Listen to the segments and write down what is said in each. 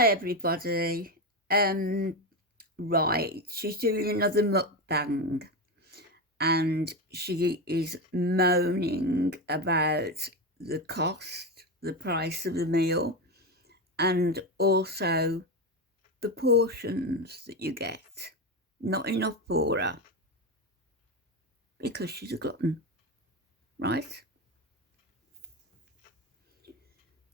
Hi everybody. Right, she's doing another mukbang and she is moaning about the cost, the price of the meal, and also the portions that you get. Not enough for her because she's a glutton, right?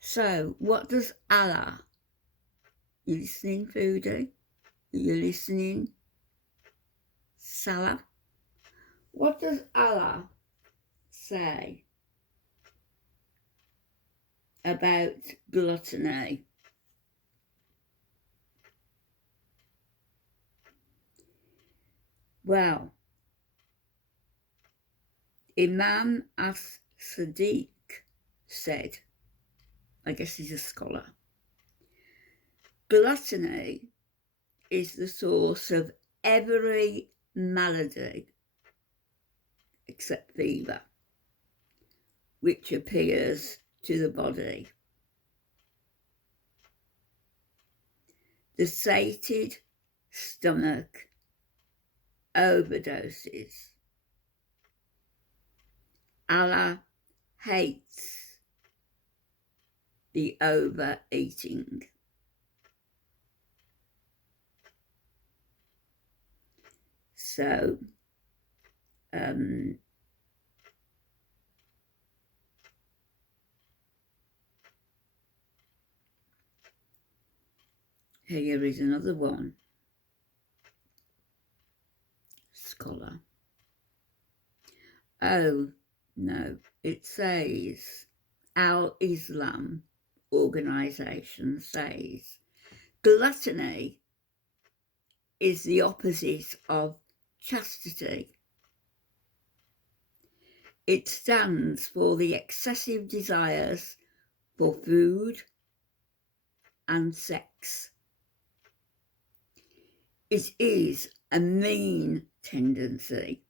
So, what does Allah? You listening, Foodie? Are you listening, Salah? What does Allah say about gluttony? Well, Imam as-Sadiq said, I guess he's a scholar, gluttony is the source of every malady except fever, which appears to the body. The sated stomach overdoses. Allah hates the overeating. So, here is another one. Scholar. Oh, no, it says, Al Islam organisation says, gluttony is the opposite of chastity. It stands for the excessive desires for food and sex. It is a mean tendency,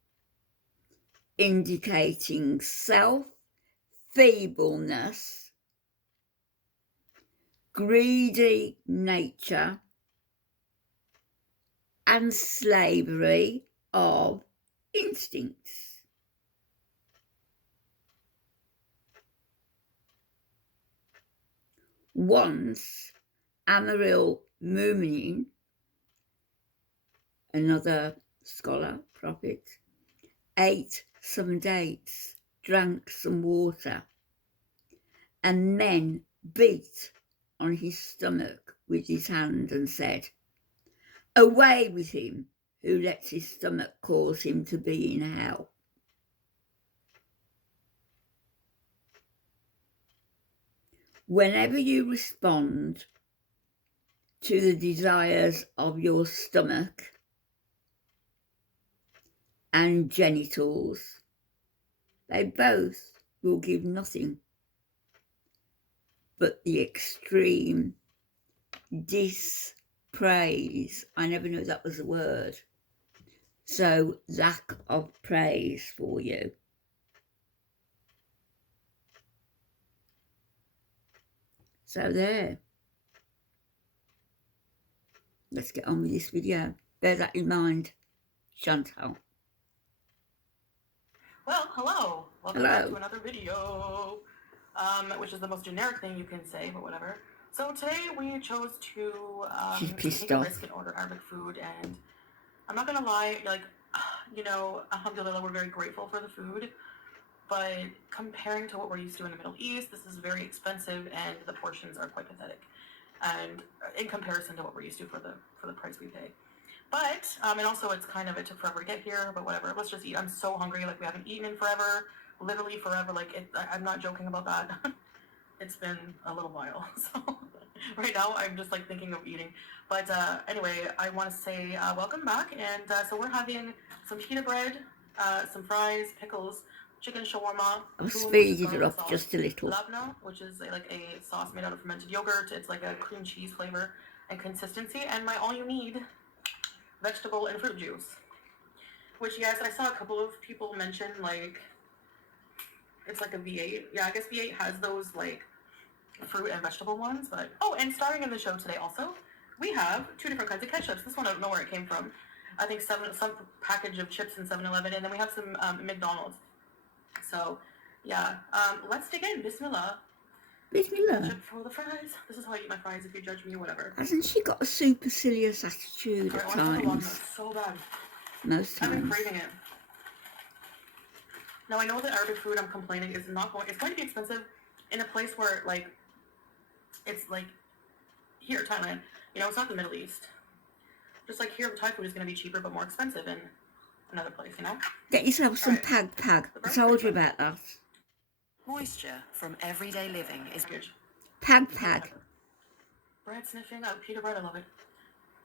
indicating self-feebleness, greedy nature, and slavery of instincts. Once, Amirul Mu'minin, another scholar, prophet, ate some dates, drank some water, and then beat on his stomach with his hand and said, away with him who lets his stomach cause him to be in hell. Whenever you respond to the desires of your stomach and genitals, they both will give nothing but the extreme dispraise. I never knew that was a word. So, lack of praise for you. So there. Let's get on with this video. Bear that in mind, Chantal. Well, hello. Welcome back to another video, which is the most generic thing you can say, but whatever. So today we chose to take a risk and order Arabic food, and I'm not gonna lie, like, you know, alhamdulillah, we're very grateful for the food, but comparing to what we're used to in the Middle East, this is very expensive, and the portions are quite pathetic, and in comparison to what we're used to for the price we pay. But, and also it took forever to get here, but whatever, let's just eat. I'm so hungry, like we haven't eaten in forever, literally forever, like I'm not joking about that. It's been a little while, so right now I'm just like thinking of eating. But anyway, I want to say welcome back, and so we're having some pita bread, some fries, pickles, chicken shawarma, I'll speed it up just a little. Labna, which is like a sauce made out of fermented yogurt. It's like a cream cheese flavor and consistency, and my all you need vegetable and fruit juice. Which, yes, I saw a couple of people mention, like, it's like a V8. Yeah, I guess V8 has those, like, fruit and vegetable ones. But oh, and starring in the show today also, we have 2 different kinds of ketchups. This one I don't know where it came from. I think some package of chips in 7-Eleven, and then we have some McDonald's. So yeah, let's dig in. Bismillah. Bismillah. Ketchup for the fries. This is how I eat my fries. If you judge me, whatever. Hasn't she got a supercilious attitude at times? So bad. Most times. I've been craving it. Now I know that Arabic food, I'm complaining, is not going. It's going to be expensive in a place where like it's like here, Thailand. You know, it's not the Middle East. Just like here, Thai food is going to be cheaper but more expensive in another place. You know. Get yourself some pag pag. I told you about that. Moisture from everyday living is good. Pag pag. Bread sniffing. Oh, pita bread. I love it.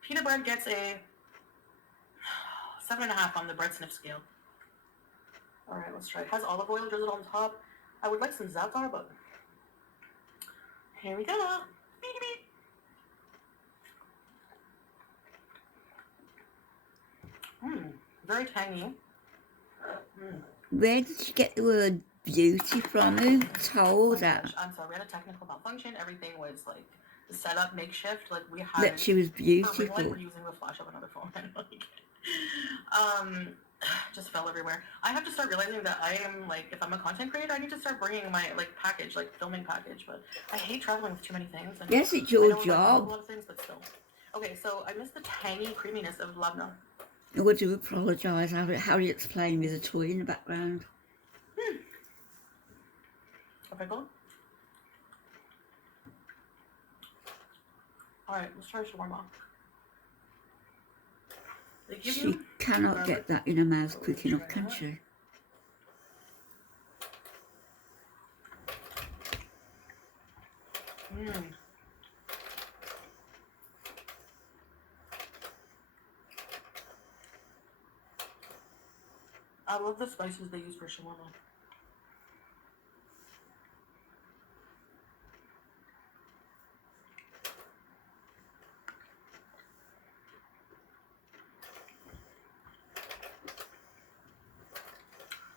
Pita bread gets a 7.5 on the bread sniff scale. All right, let's try. It has olive oil drizzled on top. I would like some za'atar, but here we go. Very tangy. Where did you get the word beauty from? Who told her? I'm sorry, we had a technical malfunction. Everything was like set up makeshift. Like we had. That she was beautiful. We're using the flash of another phone. Just fell everywhere. I have to start realizing that I am like, if I'm a content creator, I need to start bringing my like package, like filming package. But I hate traveling with too many things. And yes, it's your A job. lot of things, but still. Okay, so I missed the tangy creaminess of labna. I would do apologise. Harriet's playing with a toy in the background. A pickle. All right, let's try shawarma. She cannot get that in her mouth quick enough, can she? I love the spices they use for shawarma.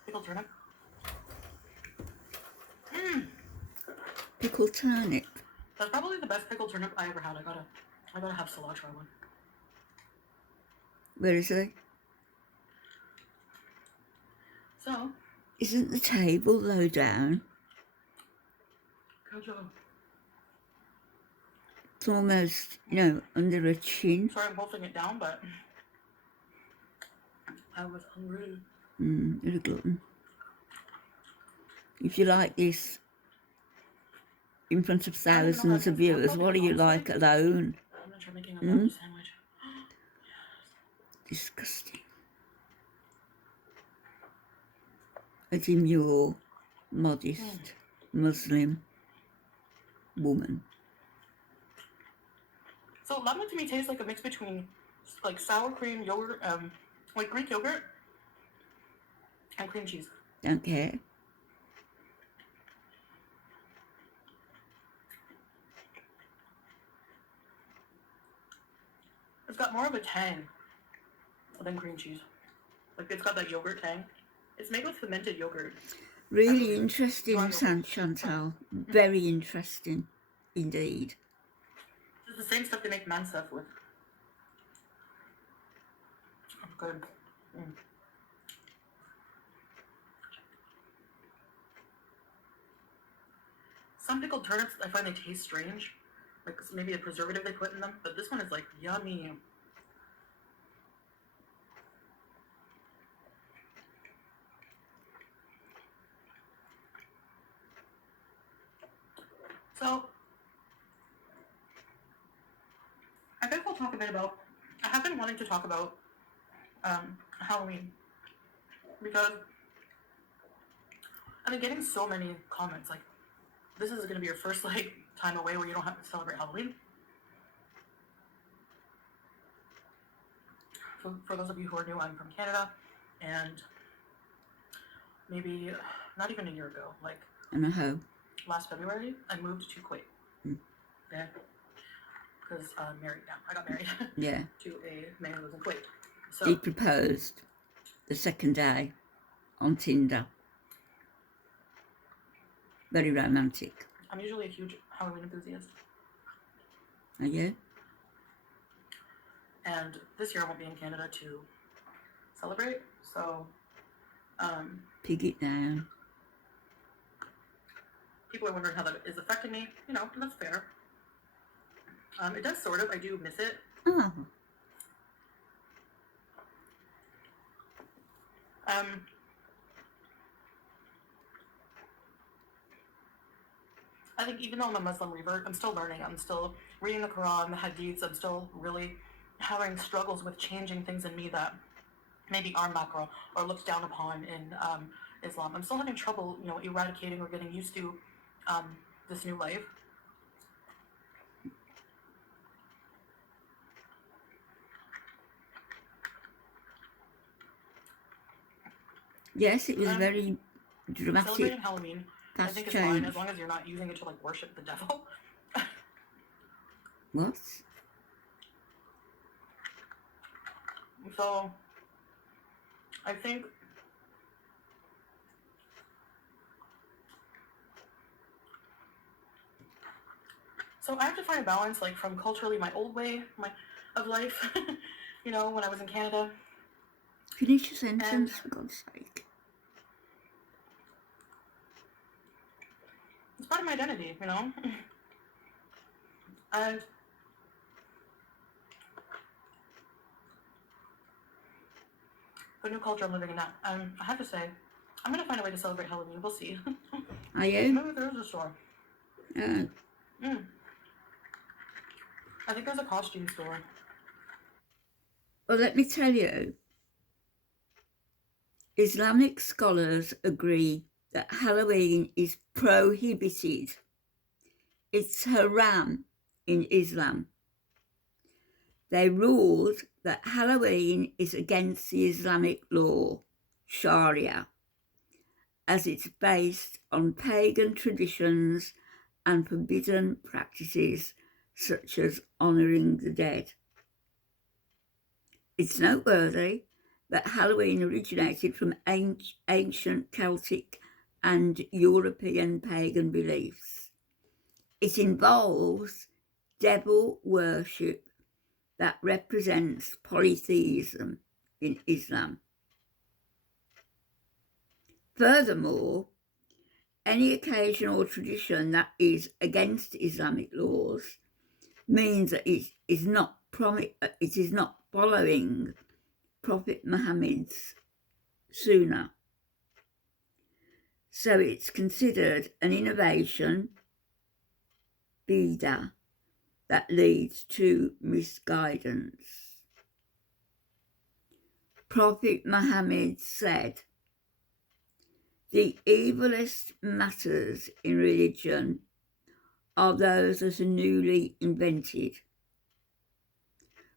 Pickled turnip. Pickled turnip. That's probably the best pickled turnip I ever had. I gotta have Salah try one. Where is he? So. Isn't the table low down? Good job. It's almost, you know, under her chin. Sorry, I'm holding it down, but I was hungry. You're a glutton. If you like this in front of thousands of viewers, what do you like alone? I'm gonna try making a sandwich. Disgusting. A demure, modest Muslim woman. So labna to me tastes like a mix between like sour cream yogurt, like Greek yogurt and cream cheese. Don't care. It's got more of a tang than cream cheese. Like it's got that yogurt tang. It's made with fermented yogurt. Really interesting, Chantal. Very interesting indeed. It's the same stuff they make mansaf with. Good. Some pickled turnips, I find they taste strange. Like maybe a preservative they put in them. But this one is like yummy. So, I think we'll talk a bit about, I have been wanting to talk about Halloween, because I've been getting so many comments, like, this is going to be your first, like, time away where you don't have to celebrate Halloween. For those of you who are new, I'm from Canada, and maybe not even a year ago, like, last February, I moved to Kuwait. Yeah. Because I'm married now. I got married. Yeah. To a man who lives in Kuwait. So he proposed the second day on Tinder. Very romantic. I'm usually a huge Halloween enthusiast. Are you? And this year I won't be in Canada to celebrate, so pig it down. People are wondering how that is affecting me. You know, that's fair. It does sort of. I do miss it. Oh. I think even though I'm a Muslim revert, I'm still learning. I'm still reading the Quran, the Hadiths. I'm still really having struggles with changing things in me that maybe are macro or looked down upon in Islam. I'm still having trouble, you know, eradicating or getting used to this new life. Yes, it was very dramatic. Celebrating Halloween, I think it's fine as long as you're not using it to like worship the devil. What? So, I think I have to find a balance, like from culturally my old way of life, you know, when I was in Canada. Finish your sentence, for God's sake. It's part of my identity, you know? And the new culture I'm living in now, I have to say, I'm going to find a way to celebrate Halloween. We'll see. Are you? Maybe there is a store. Oh. I think there's a costume store. Well, let me tell you, Islamic scholars agree that Halloween is prohibited. It's haram in Islam. They ruled that Halloween is against the Islamic law, Sharia, as it's based on pagan traditions and forbidden practices such as honouring the dead. It's noteworthy that Halloween originated from ancient Celtic and European pagan beliefs. It involves devil worship that represents polytheism in Islam. Furthermore, any occasion or tradition that is against Islamic laws means that it is not following Prophet Mohammed's sunnah. So it's considered an innovation, bid'ah, that leads to misguidance. Prophet Mohammed said, "The evilest matters in religion are those that are newly invented.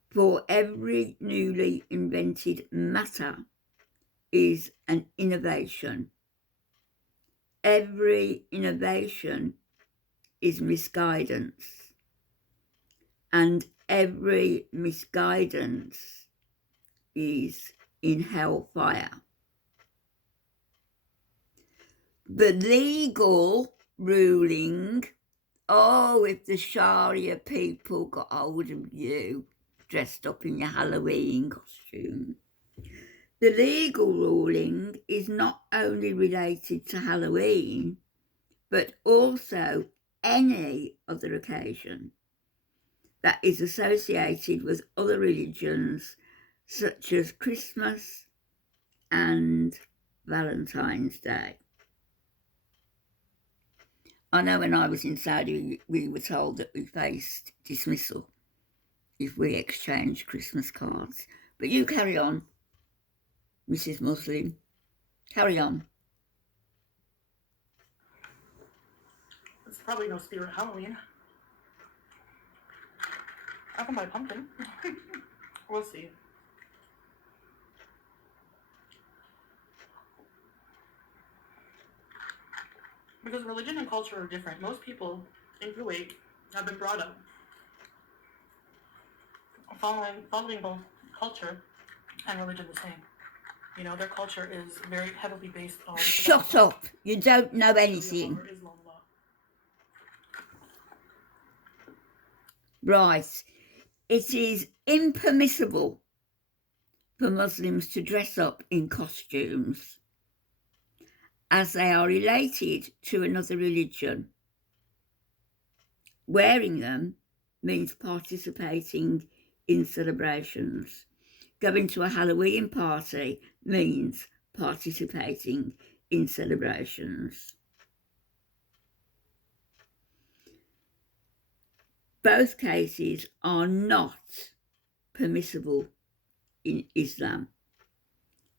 For every newly invented matter is an innovation. Every innovation is misguidance. And every misguidance is in hellfire." The legal ruling, if the Sharia people got hold of you dressed up in your Halloween costume. The legal ruling is not only related to Halloween, but also any other occasion that is associated with other religions, such as Christmas and Valentine's Day. I know when I was in Saudi, we were told that we faced dismissal if we exchanged Christmas cards. But you carry on, Mrs. Muslim. Carry on. It's probably no spirit Halloween. I can buy pumpkin. We'll see. Because religion and culture are different. Most people in Kuwait have been brought up following both culture and religion the same. You know, their culture is very heavily based on... Shut up! You don't know anything. Right. It is impermissible for Muslims to dress up in costumes as they are related to another religion. Wearing them means participating in celebrations. Going to a Halloween party means participating in celebrations. Both cases are not permissible in Islam.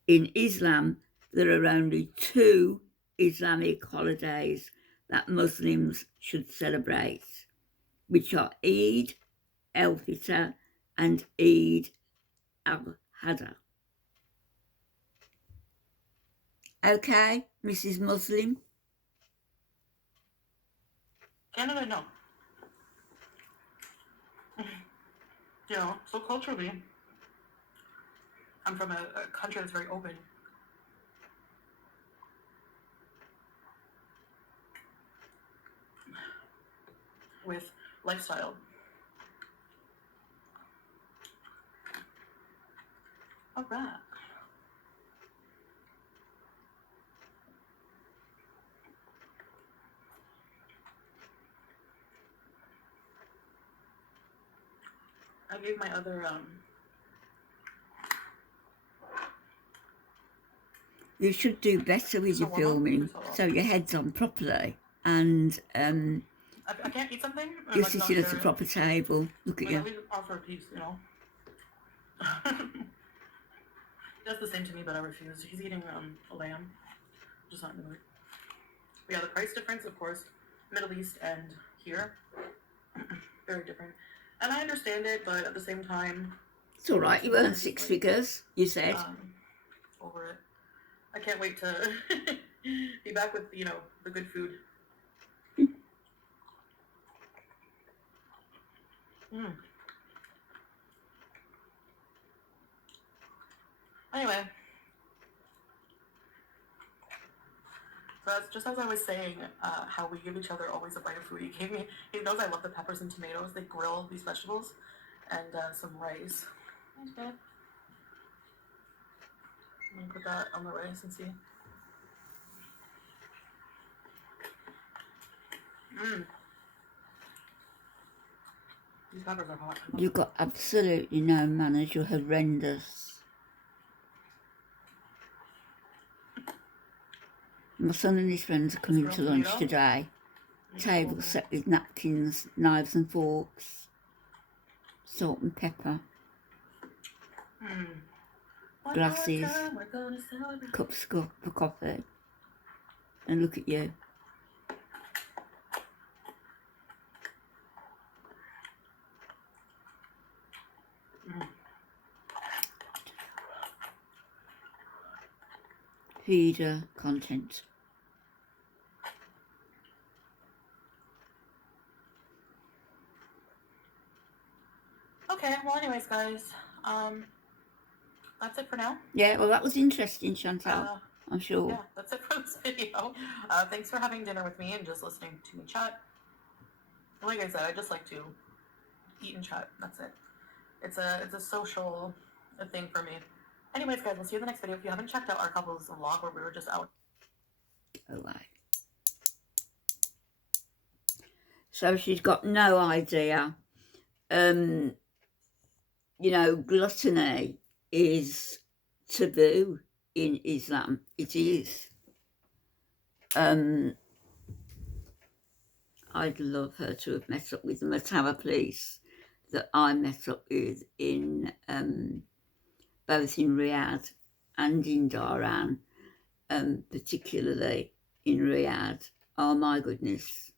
In Islam, there are only 2 Islamic holidays that Muslims should celebrate, which are Eid al-Fitr and Eid al-Adha. Okay, Mrs. Muslim? Canada, no. You know, so culturally, I'm from a country that's very open. With lifestyle. All right. I gave my other You should do better with your filming, so your head's on properly, and I can't eat something. You're sitting at a proper table. Look at you. I leave it off for a piece, you know. That's the same to me, but I refuse. He's eating a lamb, just not in the mood. But yeah, the price difference, of course, Middle East and here, very different. And I understand it, but at the same time, it's all right. You earn 6 figures. You said. Over it. I can't wait to be back with, you know, the good food. Anyway, so that's just as I was saying, how we give each other always a bite of food. He knows I love the peppers and tomatoes. They grill these vegetables and some rice. Thanks, babe. I'm gonna put that on the rice and see. These peppers are hot. You've got absolutely no manners. You're horrendous. My son and his friends are coming to lunch today. Table set with napkins, knives and forks, salt and pepper, glasses, cups for coffee. And look at you. Feeder content. Okay, well anyways guys, that's it for now. Yeah, well that was interesting, Chantal. I'm sure. Yeah, that's it for this video. Thanks for having dinner with me and just listening to me chat. Like I said, I just like to eat and chat. That's it. It's a social thing for me. Anyways, guys, we'll see you in the next video. If you haven't checked out our couples vlog where we were just out. Oh, right. So she's got no idea. You know, gluttony is taboo in Islam. It is. I'd love her to have met up with the Matawa police that I met up with in both in Riyadh and in Dhahran, particularly in Riyadh. Oh my goodness.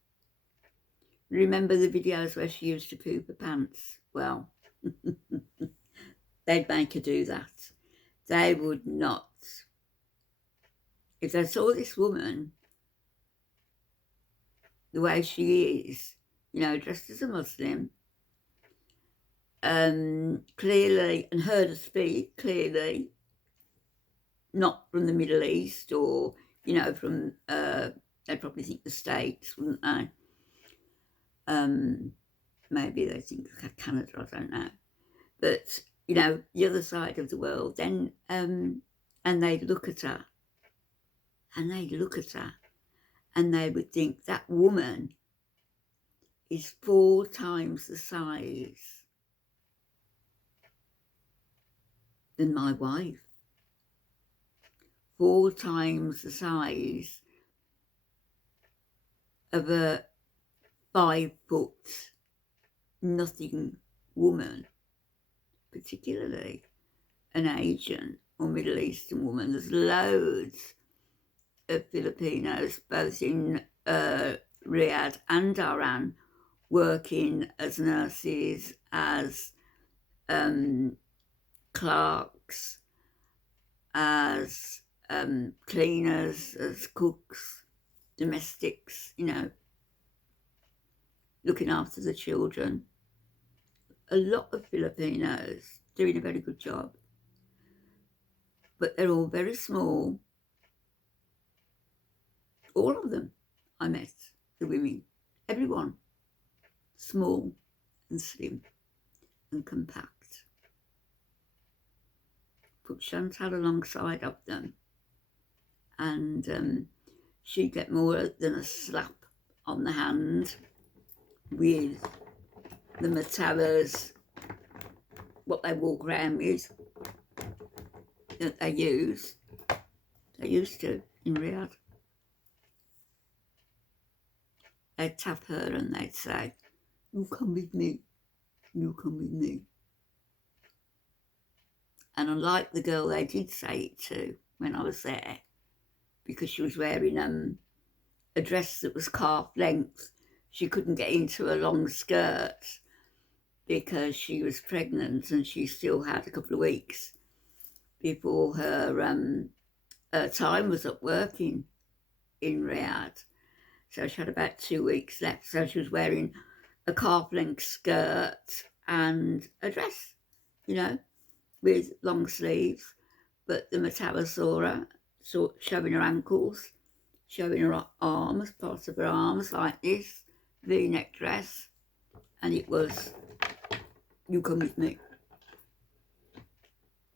Remember the videos where she used to poop her pants? Well, they'd make her do that. They would not. If they saw this woman the way she is, you know, dressed as a Muslim, clearly, and heard her speak clearly, not from the Middle East or, you know, from, they'd probably think the States, wouldn't they? maybe they think Canada, I don't know. But, you know, the other side of the world, then, and they'd look at her, and they'd look at her, and they would think that woman is 4 times the size than my wife. 4 times the size of a 5 foot nothing woman, particularly an Asian or Middle Eastern woman. There's loads of Filipinos, both in Riyadh and Dhahran, working as nurses, as clerks, as cleaners, as cooks, domestics, you know, looking after the children. A lot of Filipinos doing a very good job, but they're all very small. All of them I met, the women, everyone, small and slim and compact. Put Chantal alongside of them, and she'd get more than a slap on the hand with the matavas, what they walk around with, that they used to in Riyadh. They'd tap her and they'd say, "You come with me, you come with me." And unlike the girl they did say it to when I was there, because she was wearing a dress that was calf length, she couldn't get into a long skirt because she was pregnant and she still had a couple of weeks before her time was up working in Riyadh. So she had about 2 weeks left. So she was wearing a calf length skirt and a dress, you know, with long sleeves. But the Matawa saw her, showing her ankles, showing her arms, parts of her arms like this, V-neck dress. And it was, "You come with me."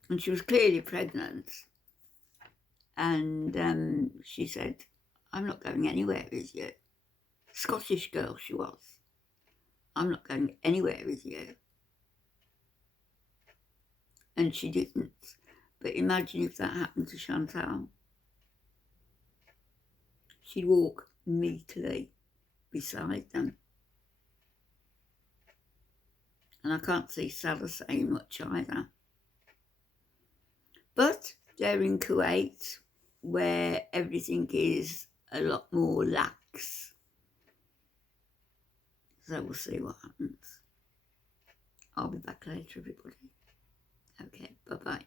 And she was clearly pregnant. And she said, "I'm not going anywhere with you." Scottish girl she was. "I'm not going anywhere with you." And she didn't. But imagine if that happened to Chantal. She'd walk meekly beside them. And I can't see Salah saying much either. But they're in Kuwait, where everything is a lot more lax. So we'll see what happens. I'll be back later, everybody. Okay, bye-bye.